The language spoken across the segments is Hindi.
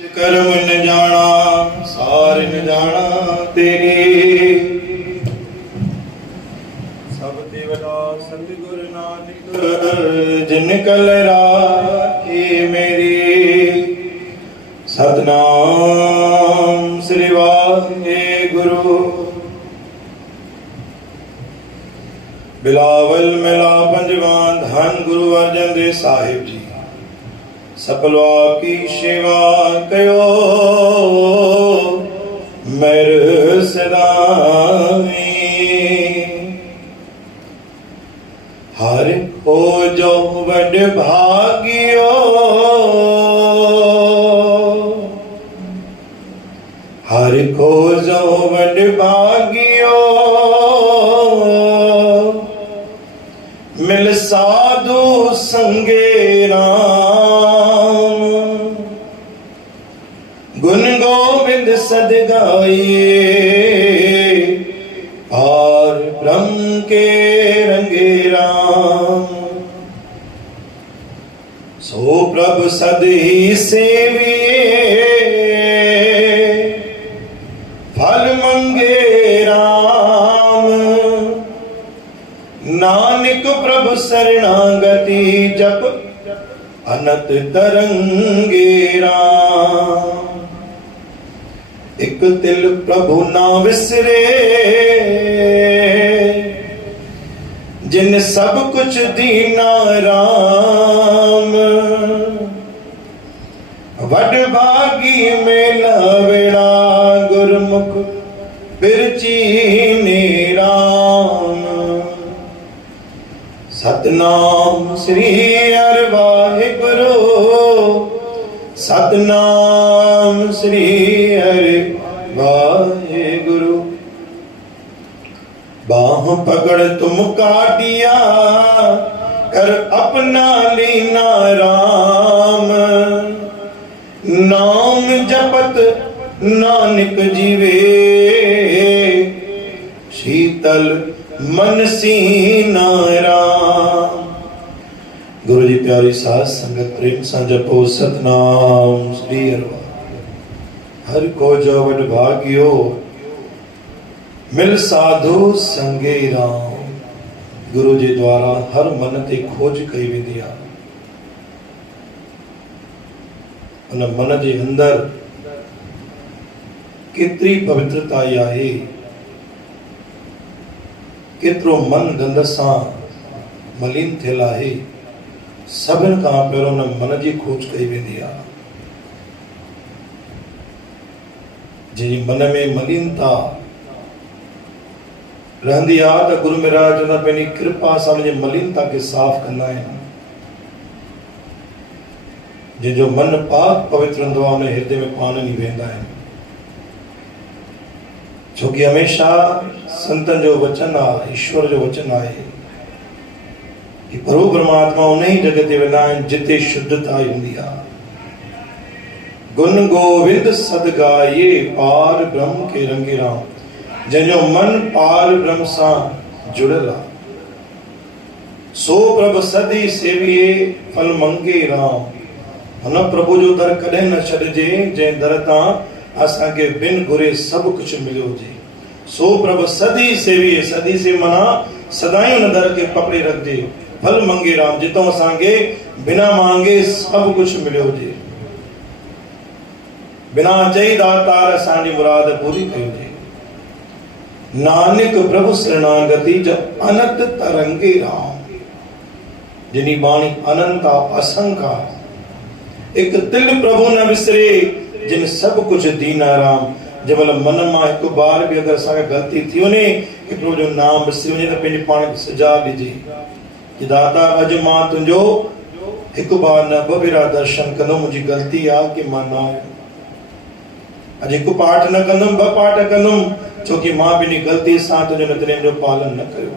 ਕਰਮ ਨ ਜਾਣਾ ਸਾਰ ਨ ਜਾਣਾ ਤੇਰੇ। ਸਭ ਤੇ ਵੱਡਾ ਸਤਿਗੁਰ ਨਾਨਕ ਜਿਨ ਕਲ ਰਾਖੀ ਮੇਰੀ। ਸਤਨਾਮ ਸ੍ਰੀ ਵਾਹਿਗੁਰੂ। ਬਿਲਾਵਲ ਮਿਲਾ ਪੰਜਵਾਂ ਧੰਨ ਗੁਰੂ ਅਰਜਨ ਦੇਵ ਸਾਹਿਬ ਜੀ। ਸਪਲਵਾ ਕੀ ਸੇਵਾ ਕਯੋ ਮੇਰ ਸਦਾਈ। ਹਰਿ ਹੋ ਜੋ ਵਡ ਭਾਗਿਓ ਹਰਿ ਹੋ ਜੋ ਵਡ ਭਾਗਿਓ। ਮਿਲ ਸਾਧੂ ਸੰਗੇ ਰਾਮ ਗੁਣ ਗੋਬਿੰਦ ਸਦ ਗਾਏ। ਪਾਰ ਬ੍ਰਹਮ ਕੇ ਰੰਗੇ ਰਾਮ ਸੋ ਪ੍ਰਭ ਸਦ ਹੀ ਸੇਵੀਏ। ਫਲ ਮੰਗੇ ਰਾਮ ਨਾਨਕ ਪ੍ਰਭ ਸਰਣਾਗਤੀ ਜਪ ਅਨਤ ਤਰੰਗੇ ਰਾਮ। ਇਕ ਤਿਲ ਪ੍ਰਭੂ ਨਾ ਵਿਸਰੇ ਜਿਨ ਸਭ ਕੁਛ ਦੀਨਾ ਰਾਮ। ਵਡ ਭਾਗੀ ਮੇਲਾ ਵੇਲਾ ਗੁਰਮੁਖ ਬਿਰਚੀਨੇ ਰਾਮ। ਸਤਨਾਮ ਸ੍ਰੀ ਹਰਿ ਵਾਹਿਗੁਰੂ। ਸਤਨਾਮ ਸ੍ਰੀ ਹਰਿ ਵਾਹਿਗੁਰੂ। ਬਾਹ ਪਕੜ ਤੁਮ ਕਾਟਿਆ ਕਰ ਆਪਣਾ ਲੀਨਾ ਰਾਮ। ਨਾਮ ਜਪਤ ਨਾਨਕ ਜੀਵੇ ਸ਼ੀਤਲ ਮਨ ਸੀਨਾ ਰਾਮ। ਗੁਰੂ ਜੀ ਪਿਆਰੀ ਸਾਧ ਸੰਗਤ ਪ੍ਰੇਮ ਸਾਂ ਜਪੋ ਸਤਨਾਮ ਸ੍ਰੀ ਹਰਿ ਕੋ ਜੋ ਵਡ ਭਾਗਿਓ। ਮਿਲ ਸਾਧੂ ਸੰਗੇ ਰਾਮ। ਗੁਰੂ ਜੀ ਦੁਆਰਾ ਹਰ ਮਨ ਤੇ ਖੋਜ ਕਈ ਵਿਦਿਆ। उन मन जे अंदर केतरी पवित्रता आहे। केतरो मन गंद सां मलिन थियल आहे। सभिनि खां पहिरियों उन मन जी खोज कई वेंदी आहे। जंहिंजी मन में मलिनता रहंदी आहे त गुरु महाराज चवंदा पंहिंजी कृपा सां उनजी मलिनता खे साफ़ कंदा आहिनि। जिनजो मन पाक पवित्र हूंदो आहे उन हृदय में पानी वेंदा आहिनि। छोकी हमेशा संतन जो वचन आहे, ईश्वर जो वचन आहे कि प्रभु परमात्मा उन ही जगह ते वेंदा आहिनि जिते शुद्धता हूंदी आहे। गुण गोविंद सद गाये पार ब्रह्म के रंगे राम। जंहिंजो मन पार ब्रह्म सां जुड़ियल आहे सो प्रभु सदी सेविए फल मंगे राम। हुन प्रभु जो दर कॾहिं न छॾिजे जंहिं दर तां असांखे बिन घुरे सभु कुझु मिलियो हुजे। सो प्रभु सदी सेविए। सदी से माना सदाई हुन दर खे पकड़े रखिजे। फल मंगे राम जितो असांखे बिना मांगे सभु कुझु मिलियो हुजे। बिना चई दातार असांजी मुराद पूरी कई हुजे। नानक प्रभु शरणागति जब अनंत तरंगे राम। जिनी बाणी अनंत असंख्य एक तिल प्रभु न विसरे जिन सब कुछ दीना राम। जब मन मां एक बार भी अगर असांखे ग़लती थी वञे कि प्रभु जो नाम विसरी वञे त पंहिंजे पाण खे सजा ॾिजे कि दाता अॼु मां तुंहिंजो हिकु बार न ॿ भेरा दर्शन कंदुमि। मुंहिंजी ग़लती आहे कि मां न आहियां। अॼु हिकु पाठ न कंदुमि, ॿ पाठ कंदुमि छोकी मां पंहिंजी ग़लती सां तुंहिंजो नितनेम जो पालन न कयो।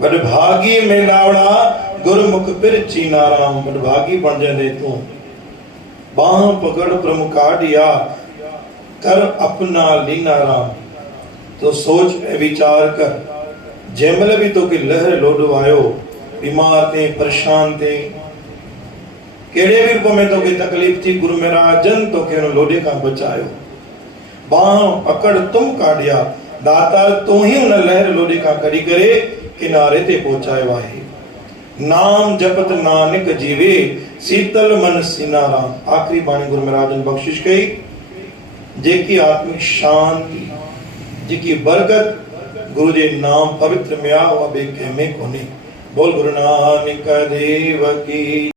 वड भागी में लावड़ा गुरमुख पिर चीना राम। वड भागी बणजंदे तूं बाह पकड़ प्रमुख आडिया कर अपना लीना राम। तो सोच ऐं विचार कर जंहिंमहिल बि तोखे लहर लोॾो आयो, बीमार ते परेशान ते कहिड़े बि रूप में तोखे तकलीफ़ थी, गुरु महाराज जन तोखे हुन लोॾे खां बचायो। बाह पकड़ तुम काढिया, दातार तूं ही हुन लहर लोॾे खां कढी करे किनारे ते पहुचायो आहे। नाम जपत नानक जीवे, शीतल मन सीना राम। आखिरी बाणी गुरु महाराज ने बख्शिश कई, जेकी आत्मिक शांति, जेकी बरकत गुरु जे नाम पवित्र में आ, उहा ॿिए कंहिं में कोन्हे। बोल गुरु नानक देव की।